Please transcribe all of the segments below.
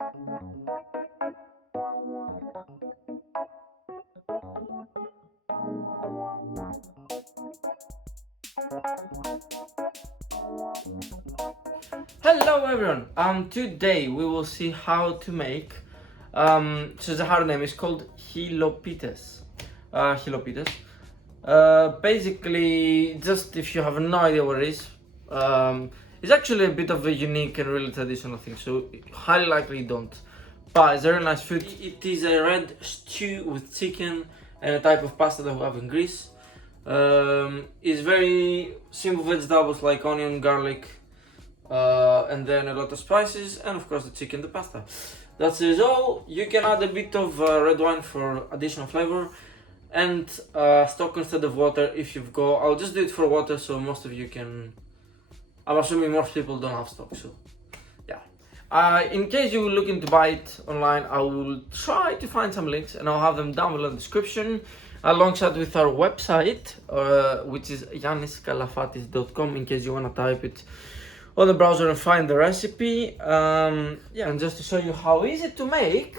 Hello everyone, today we will see how to make, so the hard name is called Hilopites. Basically, just if you have no idea what it is, it's actually a bit of a unique and really traditional thing, so highly likely you don't. But it's a very nice food. It is a red stew with chicken and a type of pasta that we have in Greece. It's very simple vegetables like onion, garlic, and then a lot of spices, and of course the chicken, the pasta. That's it all. You can add a bit of red wine for additional flavor, and stock instead of water if you've got. I'll just do it for water so most of you can. I'm assuming most people don't have stock, so yeah. In case you're looking to buy it online, I will try to find some links and I'll have them down below in the description, alongside with our website, which is yanniskalafatis.com, in case you want to type it on the browser and find the recipe. Yeah, and just to show you how easy to make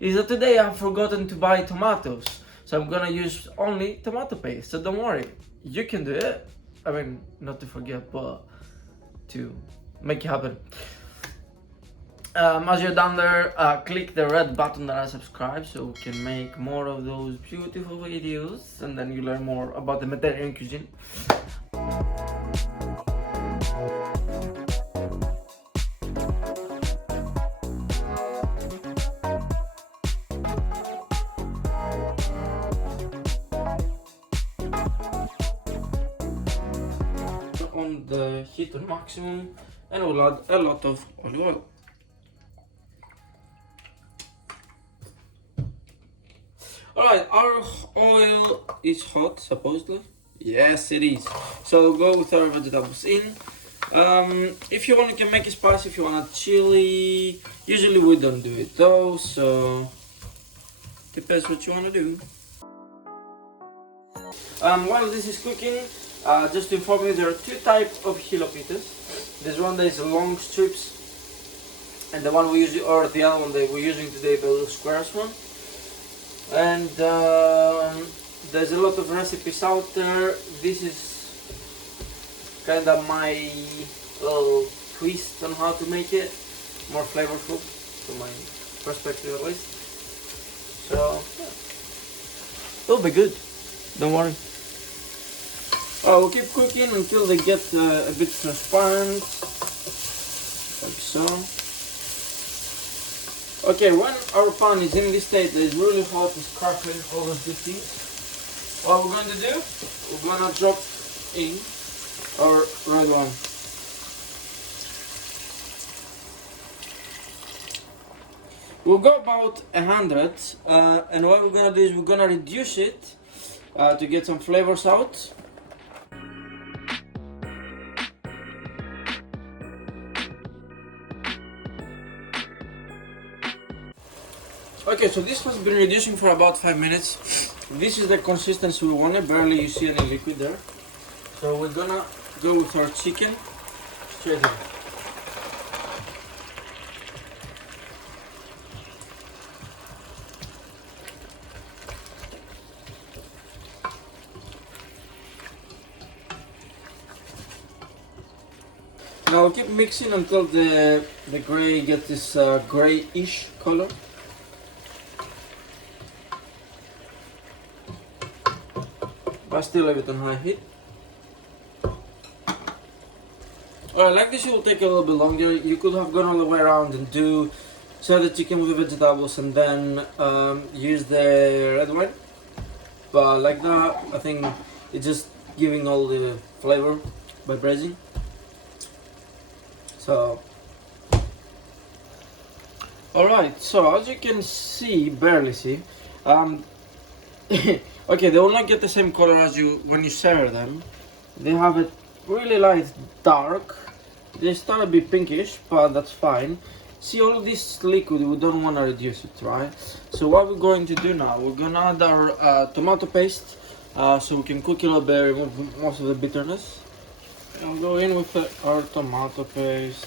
is that today I've forgotten to buy tomatoes, so I'm gonna use only tomato paste. So don't worry, you can do it. I mean, not to forget, but to make it happen. As you're down there, click the red button that I subscribe so we can make more of those beautiful videos, and then you learn more about the Mediterranean cuisine. On the heat on maximum, and we'll add a lot of olive oil. Alright, our oil is hot, supposedly. Yes, it is. So we'll go with our vegetables in. If you want, you can make it spicy. If you want a chili, usually we don't do it though, so depends what you want to do. While this is cooking, just to inform you, there are two types of Hilopites. There's one that is long strips, and the one we use, or the other one that we're using today, the little squares one. And there's a lot of recipes out there. This is kind of my little twist on how to make it more flavorful, from my perspective at least. So yeah, it'll be good, don't worry. We'll keep cooking until they get a bit transparent, like so. Okay, when our pan is in this state that is really hot, it's crackling, all those good things, what we're going to do, we're going to drop in our red wine. We'll go about 100, and what we're going to do is we're going to reduce it to get some flavors out. Okay, so this has been reducing for about 5 minutes. This is the consistency we wanted, barely you see any liquid there. So we're gonna go with our chicken straight in. Now we'll keep mixing until the gray gets this grayish color. But still leave it on high heat. Alright, like this it will take a little bit longer. You could have gone all the way around and serve the chicken with the vegetables and then use the red wine. But like that, I think it's just giving all the flavor by braising. So, alright, so as you can see, barely see, okay, they will not get the same color as when you sear them. They have a really light dark. They start a bit pinkish, but that's fine. See, all of this liquid, we don't want to reduce it, right? So what we're going to do now, we're going to add our tomato paste, so we can cook it a little bit, remove most of the bitterness. And we'll go in with our tomato paste.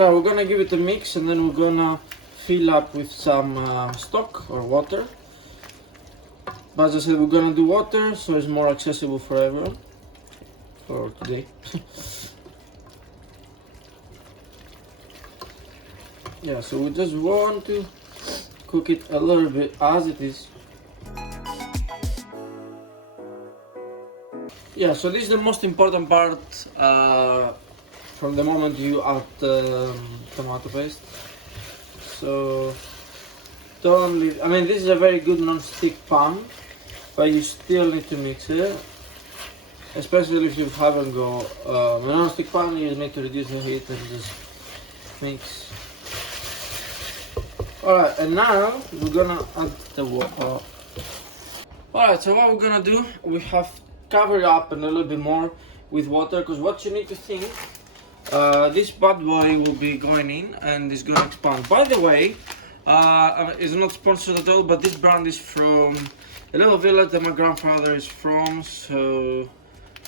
Well, we're gonna give it a mix and then we're gonna fill up with some stock or water. But as I said, we're gonna do water so it's more accessible for everyone for today. Yeah, so we just want to cook it a little bit as it is. Yeah, so this is the most important part from the moment you add tomato paste. So don't leave, I mean, this is a very good non-stick pan, but you still need to mix it, especially if you haven't got a non-stick pan. You need to reduce the heat and just mix. Alright, and now we're gonna add the water. Alright, so what we're gonna do, we have covered up and a little bit more with water, because what you need to think, this bad boy will be going in and it's gonna expand. By the way, it's not sponsored at all, but this brand is from a little village that my grandfather is from, so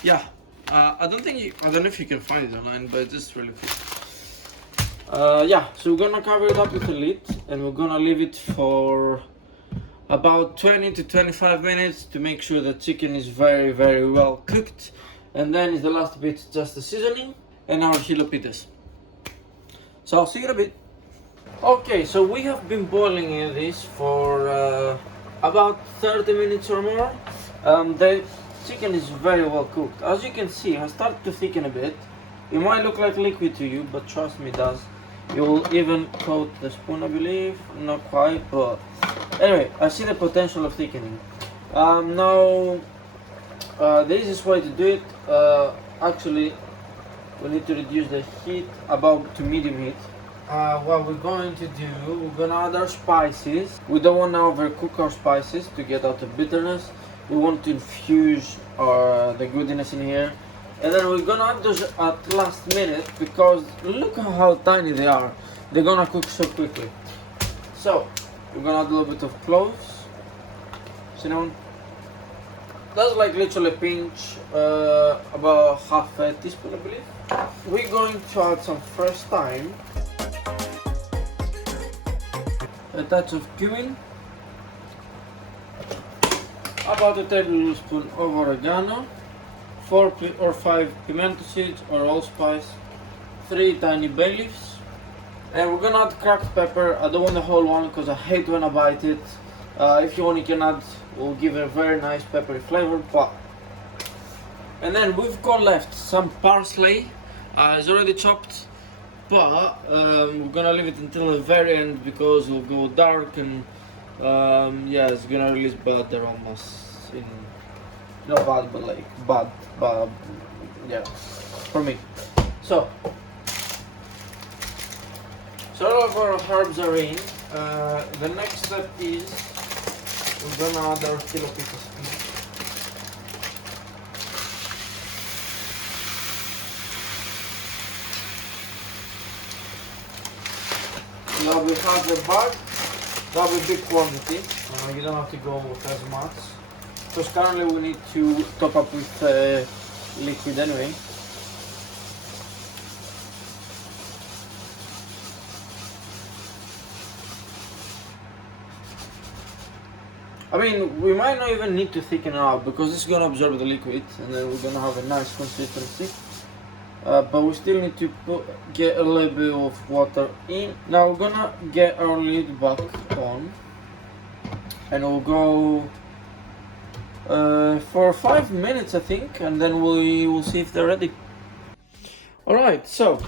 yeah. I don't know if you can find it online, but it's just really cool. Yeah, so we're gonna cover it up with a lid and we're gonna leave it for about 20 to 25 minutes to make sure the chicken is very, very well cooked. And then is the last bit, just the seasoning and our Hilopites. So I'll see you in a bit. Okay, so we have been boiling this for about 30 minutes or more. The chicken is very well cooked. As you can see, it has started to thicken a bit. It might look like liquid to you, but trust me, it does. You will even coat the spoon, I believe. Not quite, but anyway, I see the potential of thickening. Now, the easiest way to do it, actually, we need to reduce the heat about to medium heat. What we're going to do, we're gonna add our spices. We don't want to overcook our spices to get out the bitterness. We want to infuse the goodness in here. And then we're gonna add those at last minute, because look at how tiny they are. They're gonna cook so quickly. So we're gonna add a little bit of cloves, cinnamon. That's like literally a pinch, about half a teaspoon, I believe. We're going to add some fresh thyme, a touch of cumin, about a tablespoon of oregano, 4 or 5 pimento seeds or allspice, 3 tiny bay leaves, and we're gonna add cracked pepper. I don't want the whole one because I hate when I bite it. If you want, you can add, will give a very nice peppery flavor. And then we've got left some parsley. It's already chopped, but we're gonna leave it until the very end because it'll go dark and yeah, it's gonna release bad aromas in. Not bad, but like bad, yeah, for me. So all of our herbs are in. The next step is we're gonna add our Hilopites. Now we have the bag. That'll be a big quantity. You don't have to go with as much. Because currently we need to top up with liquid anyway. I mean, we might not even need to thicken it out because it's gonna absorb the liquid and then we're gonna have a nice consistency. But we still need to get a little bit of water in. Now we're gonna get our lid back on and we'll go for 5 minutes, I think, and then we will see if they're ready. Alright, so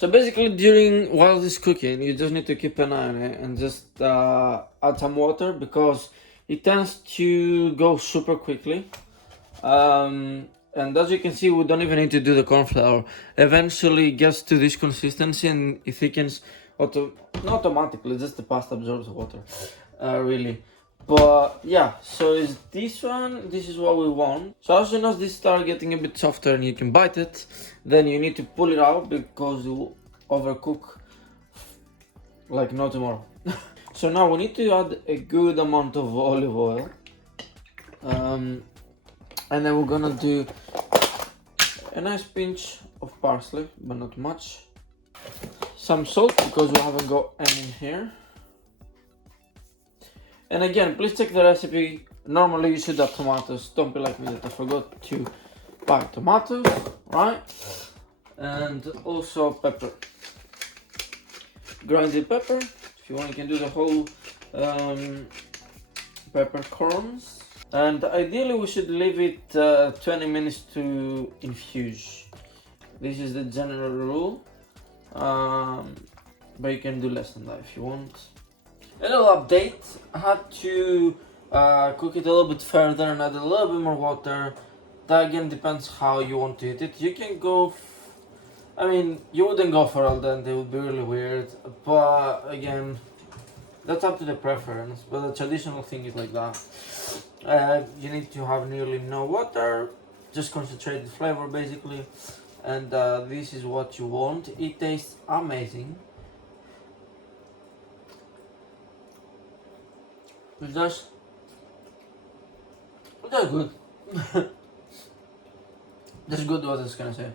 basically while this is cooking, you just need to keep an eye on it and just add some water because it tends to go super quickly. And as you can see, we don't even need to do the corn flour. Eventually it gets to this consistency and it thickens not automatically, just the pasta absorbs water, really. But yeah, so is this one, this is what we want. So as soon as this starts getting a bit softer and you can bite it, then you need to pull it out because it will overcook like no tomorrow. So now we need to add a good amount of olive oil. And then we're gonna do a nice pinch of parsley, but not much. Some salt, because we haven't got any in here. And again, please check the recipe. Normally you should have tomatoes. Don't be like me that I forgot to buy tomatoes, right? And also pepper. Grinded pepper. If you want, you can do the whole peppercorns. And ideally we should leave it 20 minutes to infuse. This is the general rule, but you can do less than that if you want. A little update, I had to cook it a little bit further and add a little bit more water. That again depends how you want to eat it. You can go, I mean, you wouldn't go for al dente, it would be really weird, but again, that's up to the preference, but the traditional thing is like that. You need to have nearly no water, just concentrated flavor basically, and this is what you want. It tastes amazing. It's just good. That's good, what I was gonna say.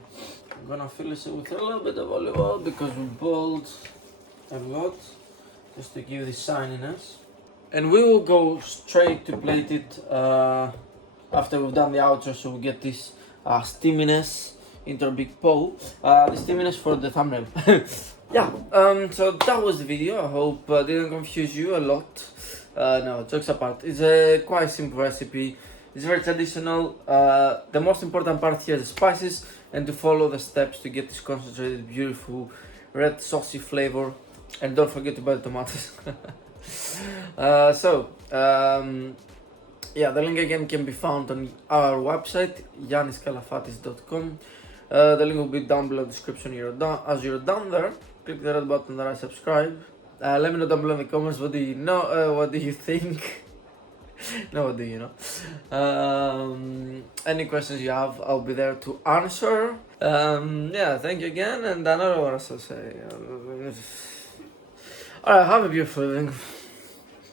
I'm gonna fill this with a little bit of olive oil because we boiled a lot, just to give this shininess. And we will go straight to plate it after we've done the outro, so we get this steaminess into a big bowl. The steaminess for the thumbnail. Yeah, so that was the video. I hope didn't confuse you a lot. No, jokes apart. It's a quite simple recipe. It's very traditional. The most important part here is the spices and to follow the steps to get this concentrated, beautiful, red saucy flavor. And don't forget to buy the tomatoes. Yeah, the link again can be found on our website, yanniskalafatis.com. The link will be down below the description as you're down there. Click the red button that I subscribe. Let me know down below in the comments, what do you know, what do you think? No, what do you know? Any questions you have, I'll be there to answer. Yeah, thank you again, and I don't know what else to say. Alright, have a beautiful evening.